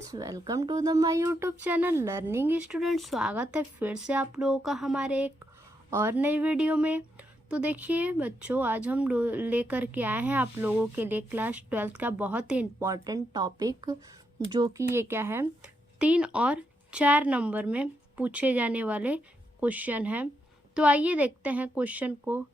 Friends, welcome to the my YouTube channel learning student. स्वागत है फिर से आप लोगों का हमारे एक और नई वीडियो में। तो देखिए बच्चों, आज हम लेकर के आए हैं आप लोगों के लिए क्लास 12th का बहुत ही इम्पोर्टेंट टॉपिक, जो कि ये क्या है, 3 और 4 नंबर में पूछे जाने वाले क्वेश्चन हैं। तो आइए देखते हैं क्वेश्चन को।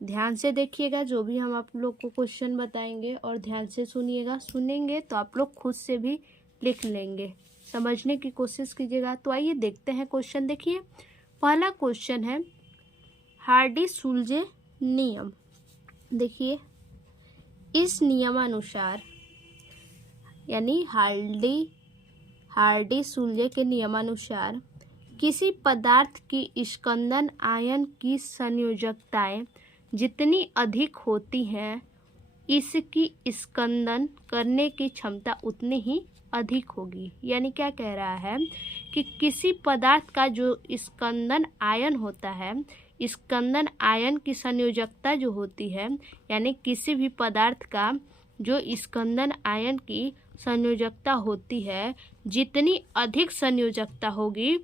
ध्यान से देखिएगा जो भी हम आप लोग को क्वेश्चन बताएंगे, और ध्यान से सुनिएगा। सुनेंगे तो आप लोग खुद से भी लिख लेंगे, समझने की कोशिश कीजिएगा। तो आइए देखते हैं क्वेश्चन। देखिए पहला क्वेश्चन है हार्डी-सुलजे नियम। देखिए इस नियमानुसार, यानी हार्डी-सुलजे के नियमानुसार किसी पदार्थ की स्कंदन आयन की संयोजकताएं जितनी अधिक होती हैं, इसकी स्कंदन करने की क्षमता उतनी ही अधिक होगी। यानी क्या कह रहा है कि किसी पदार्थ का जो स्कंदन आयन होता है, स्कंदन आयन की संयोजकता जो होती है, यानी किसी भी पदार्थ का जो स्कंदन आयन की संयोजकता होती है, जितनी अधिक संयोजकता होगी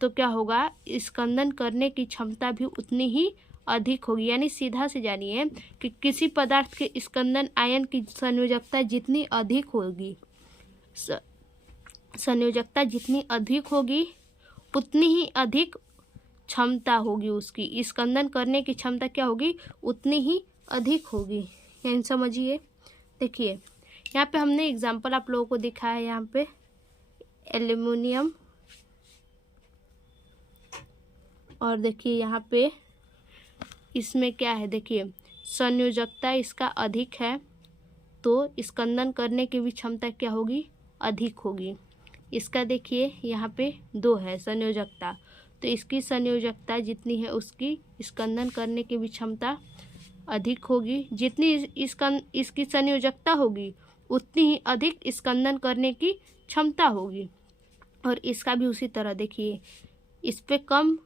तो क्या होगा, स्कंदन करने की क्षमता भी उतनी ही अधिक होगी। यानी सीधा से जानिए कि किसी पदार्थ के स्कंदन आयन की संयोजकता जितनी अधिक होगी, संयोजकता जितनी अधिक होगी उतनी ही अधिक क्षमता होगी, उसकी स्कंदन करने की क्षमता क्या होगी, उतनी ही अधिक होगी। यानी समझिए। देखिए यहाँ पे हमने एग्जाम्पल आप लोगों को दिखाया है। यहाँ पे एल्युमिनियम, और देखिए यहाँ पे इसमें क्या है, देखिए संयोजकता इसका अधिक है तो स्कंदन करने की भी क्षमता क्या होगी, अधिक होगी। इसका देखिए यहाँ पे 2 है संयोजकता, तो इसकी संयोजकता जितनी है उसकी स्कंदन करने की भी क्षमता अधिक होगी। जितनी इसकी संयोजकता होगी उतनी ही अधिक स्कंदन करने की क्षमता होगी। और इसका भी उसी तरह देखिए, इस पे कम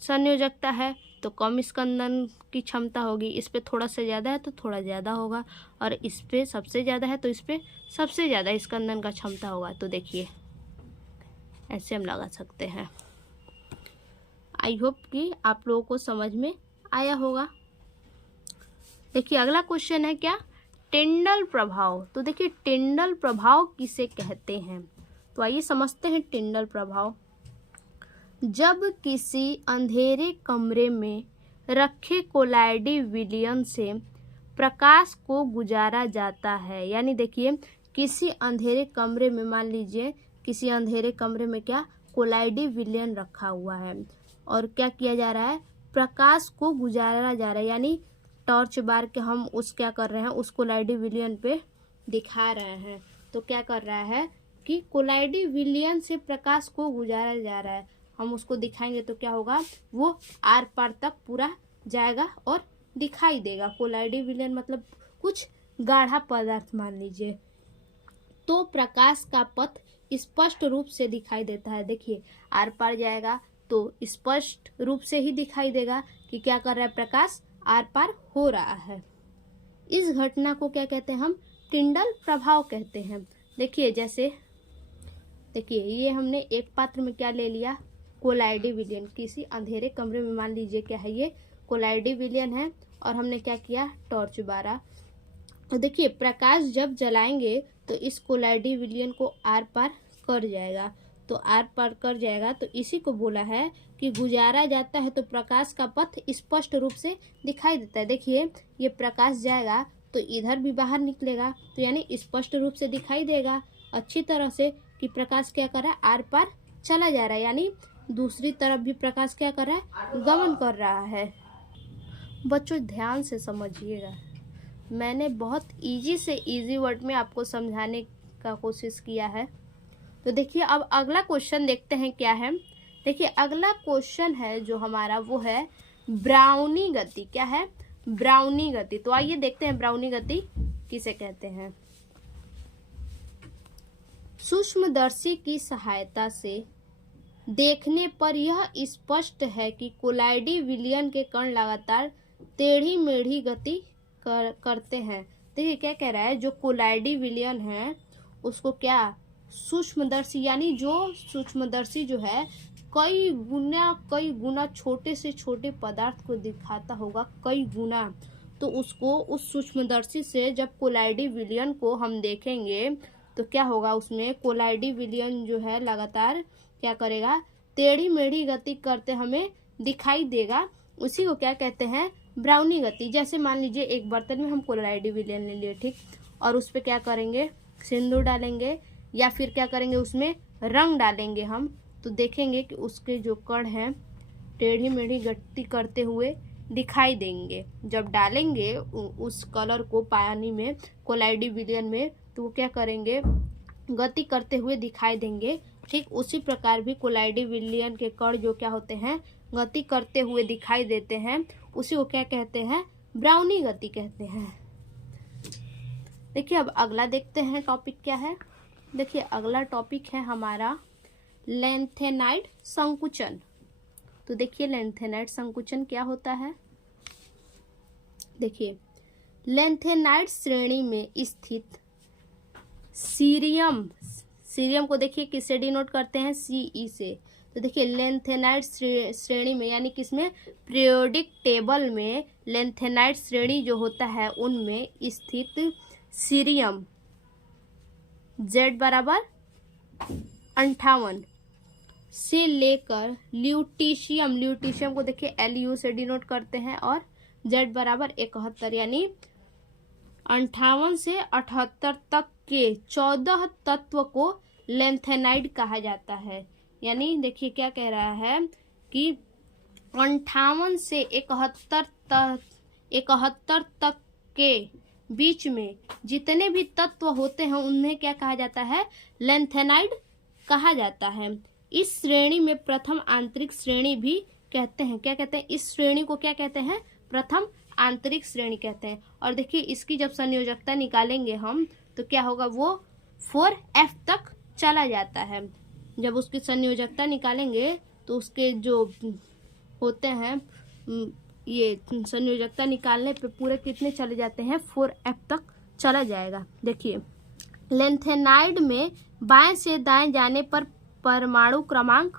संयोजकता है तो कम स्कंदन की क्षमता होगी, इस पे थोड़ा सा ज़्यादा है तो थोड़ा ज़्यादा होगा, और इस पे सबसे ज़्यादा है तो इस पे सबसे ज़्यादा स्कंदन का क्षमता होगा। तो देखिए ऐसे हम लगा सकते हैं। आई होप कि आप लोगों को समझ में आया होगा। देखिए अगला क्वेश्चन है क्या, टिंडल प्रभाव। तो देखिए टिंडल प्रभाव किसे कहते हैं, तो आइए समझते हैं टिंडल प्रभाव। जब किसी अंधेरे कमरे में रखे कोलाइडी विलयन से प्रकाश को गुजारा जाता है, यानी देखिए किसी अंधेरे कमरे में, मान लीजिए किसी अंधेरे कमरे में क्या, कोलाइडी विलयन रखा हुआ है, और क्या किया जा रहा है, प्रकाश को गुजारा जा रहा है। यानी टॉर्च बार के हम क्या कर रहे हैं, उस कोलाइडी विलयन पे दिखा रहे हैं। तो क्या कर रहा है कि कोलाइडी विलयन से प्रकाश को गुजारा जा रहा है, हम उसको दिखाएंगे तो क्या होगा, वो आर पार तक पूरा जाएगा और दिखाई देगा। कोलाइडी विलयन मतलब कुछ गाढ़ा पदार्थ मान लीजिए, तो प्रकाश का पथ स्पष्ट रूप से दिखाई देता है। देखिए आर पार जाएगा तो स्पष्ट रूप से ही दिखाई देगा कि क्या कर रहा है, प्रकाश आर पार हो रहा है। इस घटना को क्या कहते हैं, हम टिंडल प्रभाव कहते हैं। देखिए जैसे देखिए ये हमने एक पात्र में क्या ले लिया, कोलाइडी विलयन। किसी अंधेरे कमरे में मान लीजिए क्या है, ये कोलाइडी विलयन है, और हमने क्या किया, टॉर्च बारा। तो देखिए प्रकाश जब जलाएंगे तो इस कोलाइडी विलयन को आर पार कर जाएगा, तो आर पार कर जाएगा, तो इसी को बोला है कि गुजारा जाता है, तो प्रकाश का पथ स्पष्ट रूप से दिखाई देता है। देखिए ये प्रकाश जाएगा तो इधर भी बाहर निकलेगा, तो यानी स्पष्ट रूप से दिखाई देगा अच्छी तरह से कि प्रकाश क्या कर रहा है, आर पार चला जा रहा है, यानी दूसरी तरफ भी प्रकाश क्या कर रहा है, गमन कर रहा है। बच्चों ध्यान से समझिएगा, मैंने बहुत इजी से इजी वर्ड में आपको समझाने का कोशिश किया है। तो देखिए अब अगला क्वेश्चन देखते हैं क्या है। देखिए अगला क्वेश्चन है जो हमारा, वो है ब्राउनी गति। क्या है, ब्राउनी गति। तो आइए देखते हैं ब्राउनी गति किसे कहते हैं। सूक्ष्मदर्शी की सहायता से देखने पर यह स्पष्ट है कि कोलाइडी विलयन के कण लगातार टेढ़ी मेढ़ी गति करते हैं। देखिए क्या कह रहा है, जो कोलाइडी विलयन है उसको क्या, सूक्ष्मदर्शी, यानी जो सूक्ष्मदर्शी जो है कई गुना छोटे से छोटे पदार्थ को दिखाता होगा, कई गुना, तो उसको उस सूक्ष्मदर्शी से जब कोलाइडी विलयन को हम देखेंगे तो क्या होगा, उसमें कोलाइडी विलयन जो है लगातार क्या करेगा, टेढ़ी मेढ़ी गति करते हमें दिखाई देगा। उसी को क्या कहते हैं, ब्राउनी गति। जैसे मान लीजिए एक बर्तन में हम कोलाइडी विलयन ले लिए, ठीक, और उस पर क्या करेंगे, सिंदूर डालेंगे या फिर क्या करेंगे, उसमें रंग डालेंगे हम, तो देखेंगे कि उसके जो कण हैं टेढ़ी मेढ़ी गति करते हुए दिखाई देंगे। जब डालेंगे उस कलर को पानी में, कोलाइडी विलयन में, तो वो क्या करेंगे, गति करते हुए दिखाई देंगे। ठीक उसी प्रकार भी कोलाइडी विलयन के कण जो क्या होते हैं, गति करते हुए दिखाई देते हैं, उसी को क्या कहते हैं, ब्राउनी गति कहते हैं। देखिए अब अगला देखते हैं टॉपिक क्या है। देखिए अगला टॉपिक है हमारा लेंथेनाइड संकुचन। तो देखिए लेंथेनाइड संकुचन क्या होता है। देखिए लेंथेनाइड श्रेणी में स्थित सीरियम को देखिए किससे डिनोट करते हैं, Ce से। तो देखिए लेंथेनाइड श्रेणी में, यानी किसमें, पीरियोडिक टेबल में लेंथेनाइड श्रेणी जो होता है उनमें स्थित सीरियम Z बराबर 58 से लेकर ल्यूटीशियम को देखिए Lu से डिनोट करते हैं, और Z बराबर 71, यानी 58 से 78 तक के 14 तत्व को लेंथेनाइड कहा जाता है। यानी देखिए क्या कह रहा है कि 58 से 71 तक के बीच में जितने भी तत्व होते हैं उन्हें क्या कहा जाता है, लेंथेनाइड कहा जाता है। इस श्रेणी में प्रथम आंतरिक श्रेणी भी कहते हैं। क्या कहते हैं, इस श्रेणी को क्या कहते हैं, प्रथम आंतरिक श्रेणी कहते हैं। और देखिए इसकी जब संयोजकता निकालेंगे हम तो क्या होगा, वो 4F तक चला जाता है। जब उसकी संयोजकता निकालेंगे तो उसके जो होते हैं ये संयोजकता निकालने पे पूरे कितने चले जाते हैं, 4F तक चला जाएगा। देखिए लेंथेनाइड में बाएं से दाएं जाने पर परमाणु क्रमांक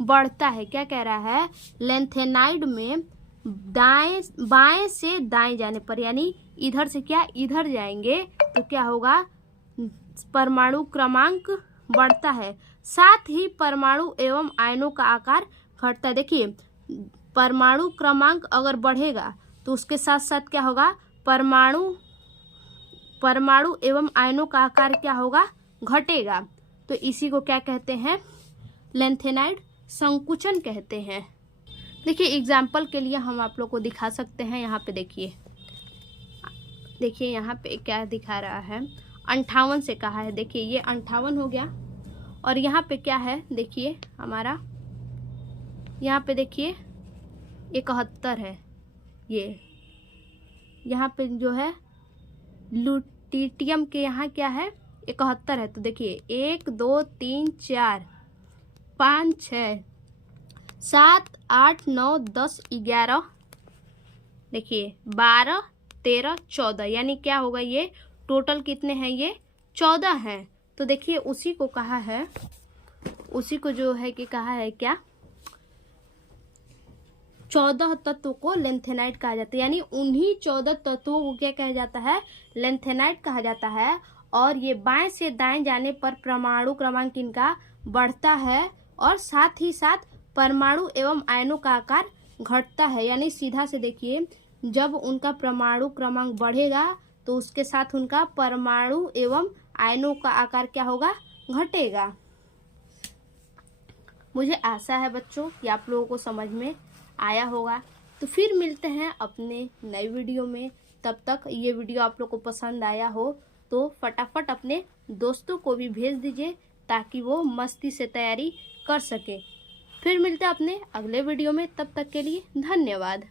बढ़ता है। क्या कह रहा है, लेंथेनाइड में बाएं से दाएं जाने पर, यानी इधर से क्या, इधर जाएंगे तो क्या होगा, परमाणु क्रमांक बढ़ता है, साथ ही परमाणु एवं आयनों का आकार घटता है। देखिए परमाणु क्रमांक अगर बढ़ेगा तो उसके साथ साथ क्या होगा, परमाणु एवं आयनों का आकार क्या होगा, घटेगा। तो इसी को क्या कहते हैं, लेंथेनाइड संकुचन कहते हैं। देखिए एग्जाम्पल के लिए हम आप लोग को दिखा सकते हैं। यहाँ पे देखिए यहाँ पे क्या दिखा रहा है, 58 से कहा है। देखिए ये 58 हो गया, और यहाँ पे क्या है, देखिए हमारा यहाँ पे देखिए 71 है। ये यहाँ पे जो है ल्यूटीशियम के यहाँ क्या है, 71 है। तो देखिए 1 2 3 4 5 6 7 8 9 10 11, देखिए 12 13 14, यानी क्या होगा, ये टोटल कितने हैं, ये 14 हैं। तो देखिए उसी को कहा है, उसी को जो है कि कहा है क्या, 14 तत्वों को लेंथेनाइड कहा जाता है। यानी उन्हीं 14 तत्वों को क्या कहा जाता है, लेंथेनाइड कहा जाता है। और ये बाएं से दाएं जाने पर परमाणु क्रमांक इनका बढ़ता है, और साथ ही साथ परमाणु एवं आयनों का आकार घटता है। यानी सीधा से देखिए, जब उनका परमाणु क्रमांक बढ़ेगा तो उसके साथ उनका परमाणु एवं आयनों का आकार क्या होगा, घटेगा। मुझे आशा है बच्चों कि आप लोगों को समझ में आया होगा। तो फिर मिलते हैं अपने नए वीडियो में। तब तक ये वीडियो आप लोग को पसंद आया हो तो फटाफट अपने दोस्तों को भी भेज दीजिए, ताकि वो मस्ती से तैयारी कर सके। फिर मिलते हैं अपने अगले वीडियो में, तब तक के लिए धन्यवाद।